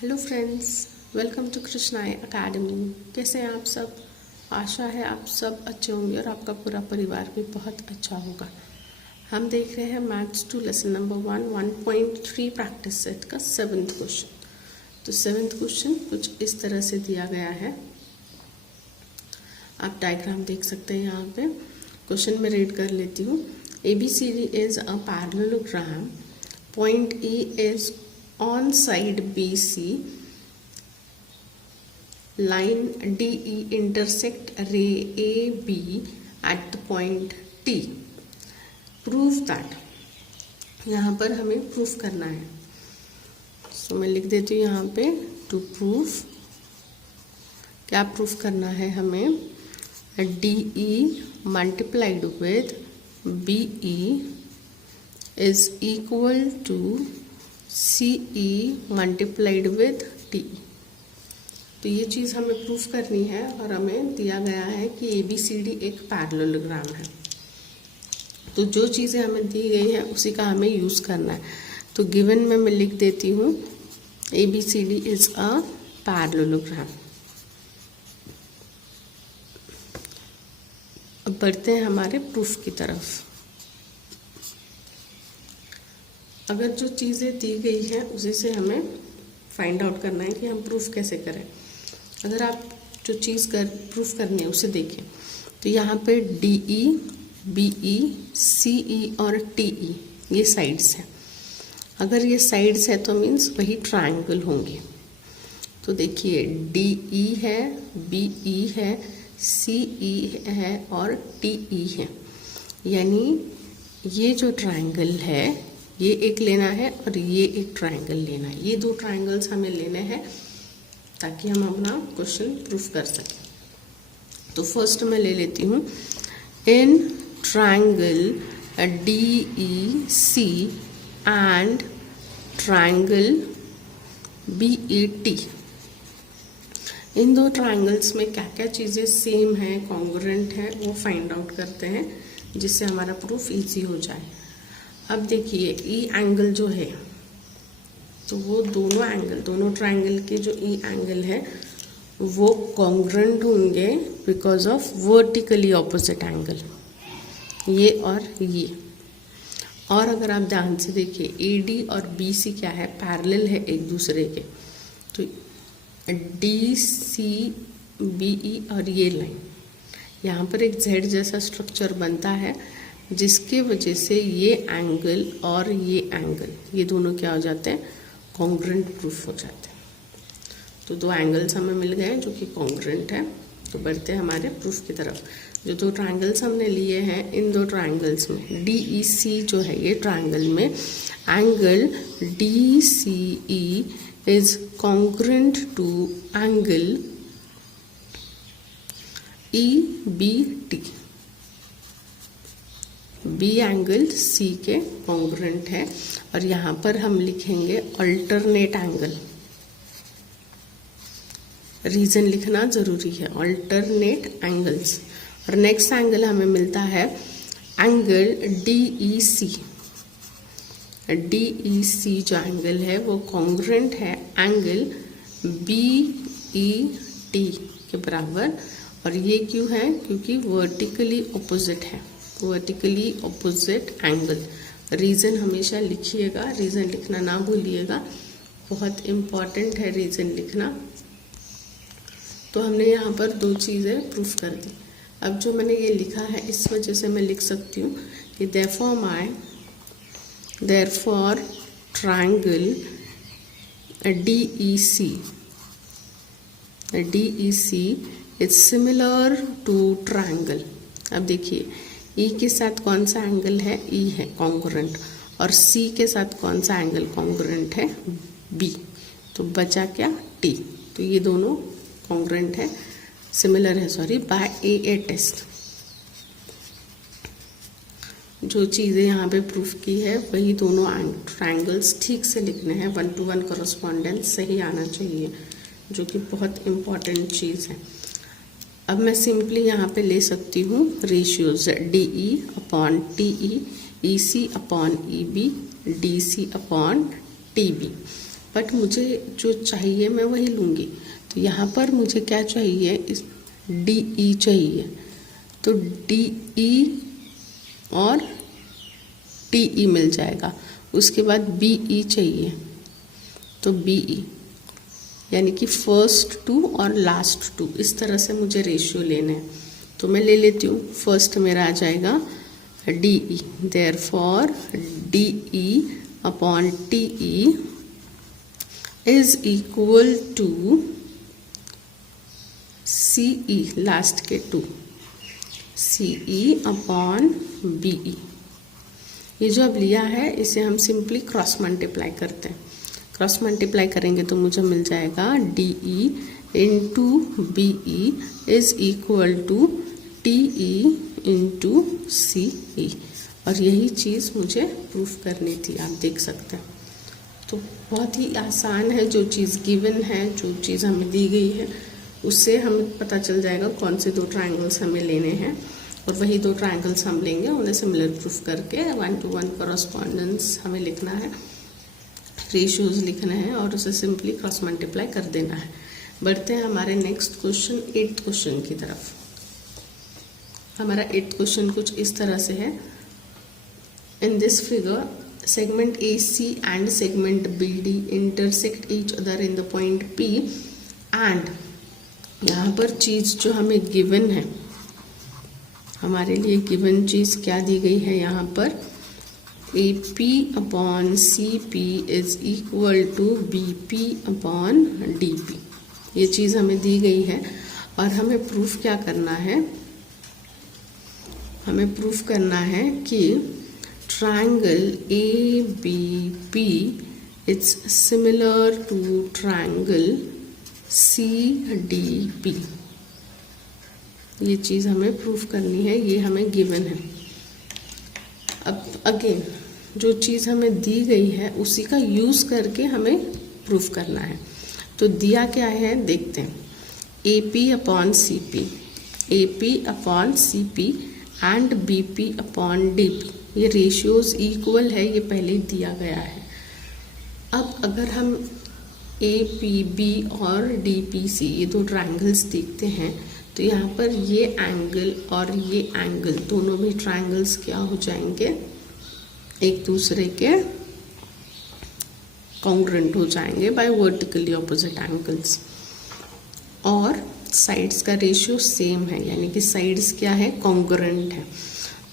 Hello friends, welcome to Krishnai academy. कैसे हैं आप सब? आशा है आप सब अच्छे होंगे और आपका पूरा परिवार भी बहुत अच्छा होगा। हम देख रहे हैं maths 2 lesson number 1.3 practice set का 7th क्वेश्चन। तो 7th क्वेश्चन कुछ इस तरह से दिया गया है। आप डायग्राम देख सकते हैं यहाँ पे। क्वेश्चन में रीड कर लेती हूँ। ABCD is a parallelogram. Point E is on side BC. Line DE intersect ray AB at the point T. Prove that. यहाँ पर हमें प्रूफ करना है। तो मैं लिख देती हूँ यहाँ पे टू प्रूफ। क्या प्रूफ करना है हमें? DE multiplied with BE is equal to CE multiplied with TE। तो ये चीज़ हमें प्रूफ करनी है और हमें दिया गया है कि ABCD एक पैरेललोग्राम है। तो जो चीज़ें हमें दी गई हैं उसी का हमें यूज़ करना है। तो गिवन में मैं लिख देती हूँ ABCD इज अ पैरेललोग्राम। अब बढ़ते हैं हमारे प्रूफ की तरफ। अगर जो चीज़ें दी गई हैं उसी से हमें फाइंड आउट करना है कि हम प्रूफ कैसे करें। अगर आप जो चीज़ प्रूफ करनी है उसे देखें तो यहाँ पे DE, BE, CE और TE ये साइड्स हैं। अगर ये साइड्स है तो मीन्स वही ट्रायंगल होंगे। तो देखिए DE है, BE है, CE है और TE है। यानी ये जो ट्रायंगल है ये एक लेना है और ये एक ट्रायंगल लेना है। ये दो ट्रायंगल्स हमें लेने हैं ताकि हम अपना क्वेश्चन प्रूफ कर सकें। तो फर्स्ट मैं ले लेती हूँ in triangle DEC and triangle BET। इन दो ट्रायंगल्स में क्या क्या चीज़ें सेम हैं, कॉन्ग्रुएंट हैं, वो फाइंड आउट करते हैं जिससे हमारा प्रूफ इजी हो जाए। अब देखिए E एंगल जो है तो वो दोनों ट्रायंगल के जो E एंगल है वो कॉन्ग्रुएंट होंगे because of vertically opposite angle, ये और ये। और अगर आप ध्यान से देखिए AD और BC क्या है, पैरेलल है एक दूसरे के। तो DCBE और ये लाइन यहाँ पर एक Z जैसा स्ट्रक्चर बनता है जिसके वजह से ये एंगल और ये एंगल ये दोनों क्या हो जाते हैं, कॉन्ग्रुएंट प्रूफ हो जाते हैं। तो दो एंगल्स हमें मिल गए हैं जो कि कॉन्ग्रुएंट है। तो बढ़ते हैं हमारे प्रूफ की तरफ। जो दो ट्रायंगल्स हमने लिए हैं इन दो ट्रायंगल्स में DEC जो है ये ट्रायंगल में angle DCE is congruent to angle EBT। B angle C के कॉन्ग्रुएंट है और यहाँ पर हम लिखेंगे अल्टरनेट एंगल। रीजन लिखना जरूरी है, अल्टरनेट एंगल्स। और नेक्स्ट एंगल हमें मिलता है एंगल DEC। DEC जो एंगल है वो कॉन्ग्रुएंट है एंगल BET के बराबर। और ये क्यों है? क्योंकि वर्टिकली ऑपोजिट है, वर्टिकली ऑपोजिट एंगल। रीज़न हमेशा लिखिएगा, रीज़न लिखना ना भूलिएगा, बहुत इम्पॉर्टेंट है रीज़न लिखना। तो हमने यहाँ पर दो चीज़ें प्रूफ कर दी। अब जो मैंने ये लिखा है इस वजह से मैं लिख सकती हूँ कि therefore triangle DEC is similar to triangle। अब देखिए E के साथ कौन सा एंगल है? E है कॉन्ग्रुएंट। और C के साथ कौन सा एंगल कॉन्ग्रुएंट है? B। तो बचा क्या? T। तो ये दोनों कॉन्ग्रुएंट है, सिमिलर है बाय AA टेस्ट। जो चीज़ें यहाँ पे प्रूफ की है वही दोनों ट्रायंगल्स ठीक से लिखने हैं। 1-to-1 कॉरेस्पॉन्डेंस सही आना चाहिए, जो कि बहुत इम्पॉर्टेंट चीज़ है। अब मैं सिंपली यहाँ पे ले सकती हूँ ratios DE upon TE, EC upon EB, DC upon TB। But मुझे जो चाहिए मैं वही लूँगी। तो यहाँ पर मुझे क्या चाहिए, इस DE चाहिए, तो DE और TE मिल जाएगा। उसके बाद BE चाहिए, तो BE, यानी कि फर्स्ट 2 और लास्ट 2, इस तरह से मुझे रेशियो लेने हैं। तो मैं ले लेती हूँ। फर्स्ट मेरा आ जाएगा DE, therefore DE upon TE is equal to CE, last के 2, CE अपॉन BE। ये जो अब लिया है इसे हम सिंपली क्रॉस मल्टीप्लाई करते हैं। क्रॉस मल्टीप्लाई करेंगे तो मुझे मिल जाएगा DE into BE is equal to TE into CE। और यही चीज़ मुझे प्रूफ करनी थी, आप देख सकते हैं। तो बहुत ही आसान है, जो चीज़ गिवन है, जो चीज़ हमें दी गई है, उससे हमें पता चल जाएगा कौन से 2 ट्रायंगल्स हमें लेने हैं, और वही 2 ट्रायंगल्स हम लेंगे, उन्हें सिमिलर प्रूफ करके 1-to-1 कॉरस्पॉन्डेंस हमें लिखना है, रेशियोज लिखना है और उसे सिंपली क्रॉस मल्टीप्लाई कर देना है। बढ़ते हैं हमारे नेक्स्ट क्वेश्चन, 8th क्वेश्चन की तरफ। हमारा 8th क्वेश्चन कुछ इस तरह से है। In this figure segment AC and segment BD intersect each other in the point P, and यहाँ पर चीज़ जो हमें गिवन है, हमारे लिए गिवन चीज़ क्या दी गई है, यहाँ पर AP upon CP is equal to BP upon DP। ये चीज़ हमें दी गई है और हमें प्रूफ क्या करना है, हमें प्रूफ करना है कि triangle ABP is similar to triangle CDP। ये चीज़ हमें प्रूफ करनी है, ये हमें गिवन है। अब अगेन जो चीज़ हमें दी गई है उसी का यूज़ करके हमें प्रूफ करना है। तो दिया क्या है देखते हैं, AP upon CP, AP upon CP and BP upon DP, ये रेशियोज इक्वल है, ये पहले दिया गया है। अब अगर हम APB और DPC ये 2 ट्रायंगल्स देखते हैं तो यहाँ पर ये एंगल और ये एंगल दोनों भी ट्रायंगल्स क्या हो जाएंगे, एक दूसरे के कॉन्ग्रुएंट हो जाएंगे बाय वर्टिकली ऑपोजिट एंगल्स, और साइड्स का रेशियो सेम है, यानी कि साइड्स क्या है, कॉन्ग्रुएंट है।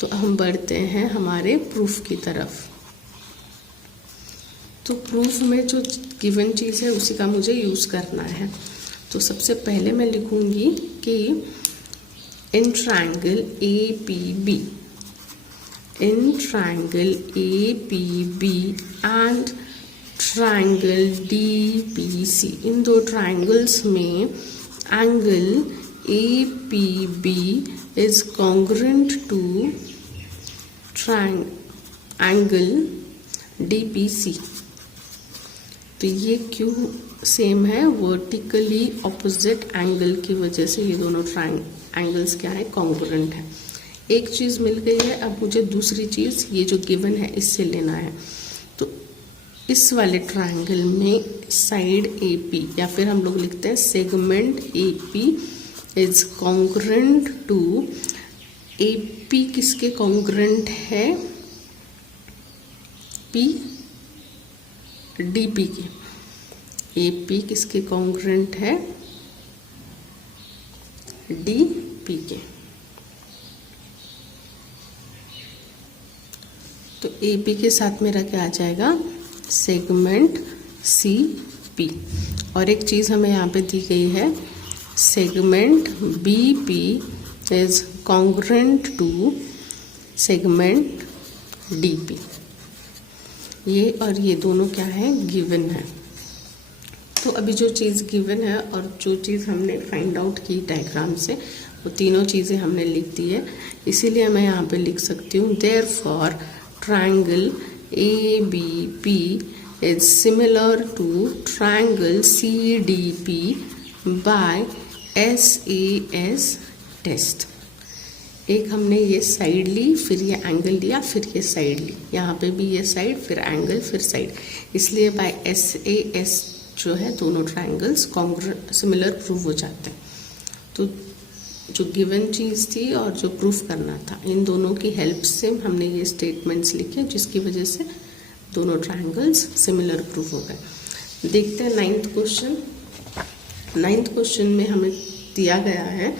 तो हम बढ़ते हैं हमारे प्रूफ की तरफ। तो प्रूफ में जो गिवन चीज़ है उसी का मुझे यूज़ करना है। तो सबसे पहले मैं लिखूंगी कि in triangle APB, in triangle APB and triangle DPC, इन 2 ट्रायंगल्स में angle APB is congruent to angle DPC। तो ये क्यों सेम है, वर्टिकली ऑपोजिट एंगल की वजह से ये दोनों एंगल्स क्या है, कॉन्ग्रुएंट है। एक चीज़ मिल गई है, अब मुझे दूसरी चीज़ ये जो गिवन है इससे लेना है। तो इस वाले ट्रायंगल में साइड AP, या फिर हम लोग लिखते हैं segment AP is congruent to, AP किसके कॉन्ग्रुएंट है, DP के। AP किसके कॉन्ग्रुएंट है, DP के। तो AP के साथ मेरा क्या आ जाएगा, सेगमेंट CP, और एक चीज़ हमें यहाँ पे दी गई है, segment BP is congruent to segment DP। ये और ये दोनों क्या है, गिवन है। तो अभी जो चीज़ गिवन है और जो चीज़ हमने फाइंड आउट की डायग्राम से, वो तीनों चीज़ें हमने लिख दी है। इसीलिए मैं यहाँ पे लिख सकती हूँ therefore triangle ABP is similar to triangle CDP by SAS test. एक हमने ये साइड ली, फिर ये एंगल लिया, फिर ये साइड ली, यहाँ पे भी ये साइड, फिर एंगल, फिर साइड, इसलिए बाय SAS जो है दोनों ट्रायंगल्स सिमिलर प्रूव हो जाते हैं। तो जो गिवन चीज़ थी और जो प्रूफ करना था, इन दोनों की हेल्प से हमने ये स्टेटमेंट्स लिखे, जिसकी वजह से दोनों ट्रायंगल्स सिमिलर प्रूफ हो गए। देखते हैं 9th क्वेश्चन। 9th क्वेश्चन में हमें दिया गया है,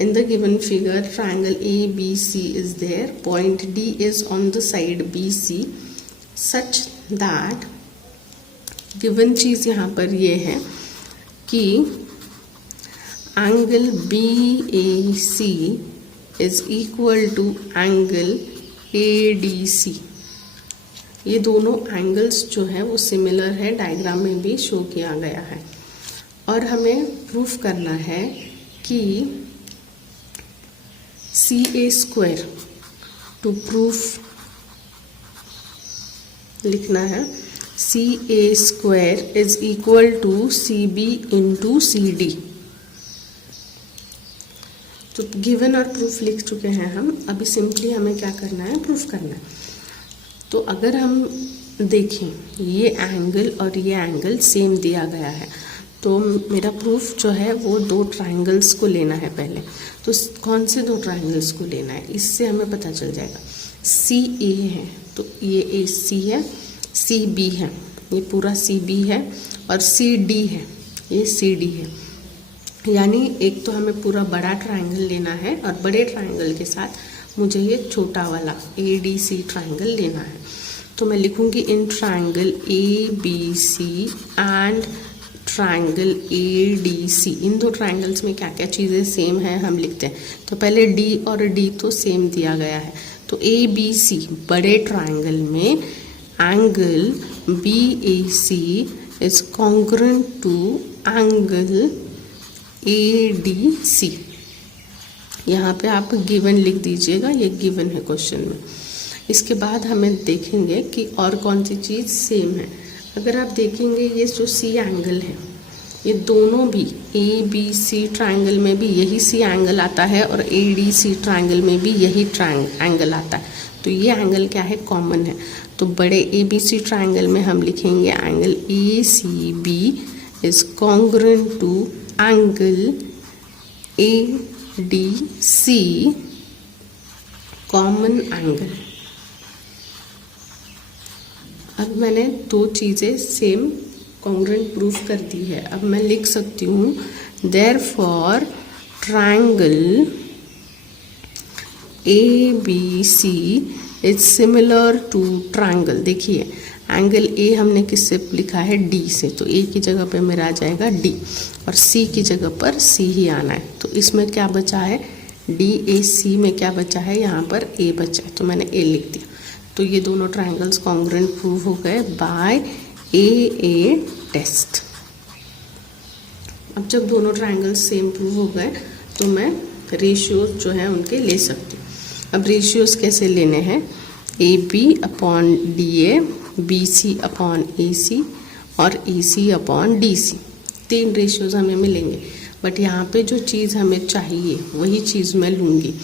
in the given figure triangle ABC is there, point D is on the side BC such that given चीज़ यहाँ पर ये है कि angle BAC is equal to angle ADC। ये दोनों एंगल्स जो है वो सिमिलर है, डायग्राम में भी शो किया गया है। और हमें प्रूफ करना है कि CA², टू प्रूफ लिखना है CA² is equal to CB into CD। तो गिवन और प्रूफ लिख चुके हैं हम, अभी सिंपली हमें क्या करना है, प्रूफ करना है। तो अगर हम देखें ये एंगल और ये एंगल सेम दिया गया है, तो मेरा प्रूफ जो है वो दो ट्रायंगल्स को लेना है पहले। तो कौन से दो ट्रायंगल्स को लेना है, इससे हमें पता चल जाएगा। CA है तो ये AC है, CB है ये पूरा CB है, और CD है ये CD है। यानी एक तो हमें पूरा बड़ा ट्रायंगल लेना है और बड़े ट्रायंगल के साथ मुझे ये छोटा वाला ADC ट्रायंगल लेना है। तो मैं लिखूँगी in triangle ABC and triangle ADC। इन दो ट्रायंगल्स में क्या क्या चीज़ें सेम है हम लिखते हैं। तो पहले D और D तो सेम दिया गया है, तो ABC बड़े ट्रायंगल में angle BAC is congruent to angle ADC। यहाँ पे आप गिवन लिख दीजिएगा, ये गिवन है क्वेश्चन में। इसके बाद हमें देखेंगे कि और कौन सी चीज़ सेम है। अगर आप देखेंगे ये जो C एंगल है, ये दोनों भी ABC ट्रायंगल में भी यही C एंगल आता है और ADC ट्रायंगल में भी यही एंगल आता है। तो ये एंगल क्या है, कॉमन है। तो बड़े ABC ट्रायंगल में हम लिखेंगे angle ACB is congruent to angle ADC, common angle. अब मैंने दो चीज़ें सेम कॉन्ग्रुएंट प्रूफ कर दी है। अब मैं लिख सकती हूँ therefore triangle ABC is similar to triangle. देखिए एंगल A हमने किससे लिखा है, D से, तो A की जगह पे मेरा आ जाएगा D और C की जगह पर C ही आना है। तो इसमें क्या बचा है, DAC में क्या बचा है, यहाँ पर A बचा है, तो मैंने A लिख दिया। तो ये दोनों ट्रायंगल्स कॉन्ग्रुएंट प्रूव हो गए बाय AA टेस्ट। अब जब दोनों ट्रायंगल्स सेम प्रूव हो गए तो मैं रेशियोज जो है उनके ले सकती हूँ। अब रेशियोज कैसे लेने हैं, AB upon DA, BC upon AC और AC अपॉन DC। 3 रेशियोज हमें मिलेंगे, बट यहाँ पे जो चीज़ हमें चाहिए वही चीज़ मैं लूँगी।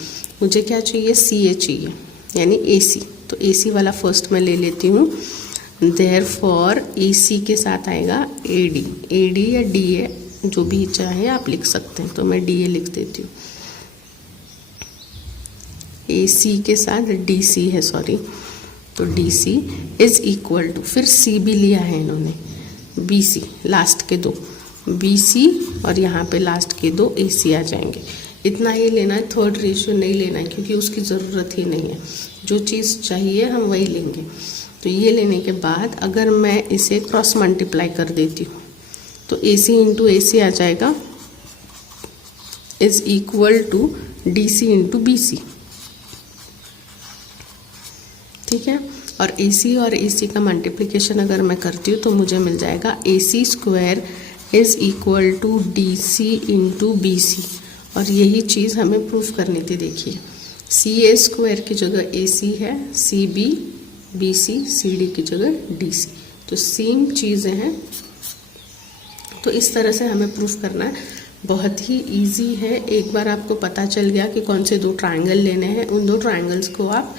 मुझे क्या चाहिए, CA चाहिए यानी AC। तो AC वाला फर्स्ट मैं ले लेती हूँ। देयरफॉर AC के साथ आएगा AD या DA, जो भी चाहे आप लिख सकते हैं। तो मैं DA लिख देती हूँ। AC के साथ DC है, सॉरी, तो DC इज इक्वल टू, फिर CB लिया है इन्होंने, BC लास्ट के दो BC और यहाँ पे लास्ट के दो AC आ जाएंगे। इतना ही लेना है, थर्ड रेशियो नहीं लेना है क्योंकि उसकी ज़रूरत ही नहीं है। जो चीज़ चाहिए हम वही लेंगे। तो ये लेने के बाद अगर मैं इसे क्रॉस मल्टीप्लाई कर देती हूँ तो AC इंटू AC आ जाएगा is equal to DC into BC। ठीक है, और AC का मल्टीप्लिकेशन अगर मैं करती हूँ तो मुझे मिल जाएगा AC² is equal to DC into BC। और यही चीज़ हमें प्रूफ करनी थी। देखिए CA² की जगह AC है, CB BC CD की जगह DC, तो सेम चीज़ें हैं। तो इस तरह से हमें प्रूफ करना है। बहुत ही इजी है। एक बार आपको पता चल गया कि कौन से 2 ट्रायंगल लेने हैं, उन 2 ट्रायंगल्स को आप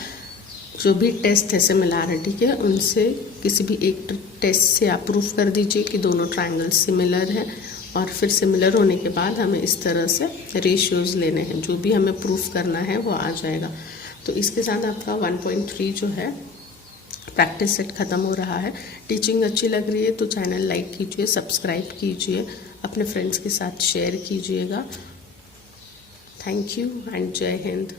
जो भी टेस्ट है सिमिलैरिटी के, उनसे किसी भी एक टेस्ट से आप प्रूफ कर दीजिए कि दोनों ट्रायंगल सिमिलर हैं। और फिर सिमिलर होने के बाद हमें इस तरह से रेशियोज लेने हैं, जो भी हमें प्रूफ करना है वो आ जाएगा। तो इसके साथ आपका 1.3 जो है प्रैक्टिस सेट ख़त्म हो रहा है। टीचिंग अच्छी लग रही है तो चैनल लाइक कीजिए, सब्सक्राइब कीजिए, अपने फ्रेंड्स के साथ शेयर कीजिएगा। थैंक यू एंड जय हिंद।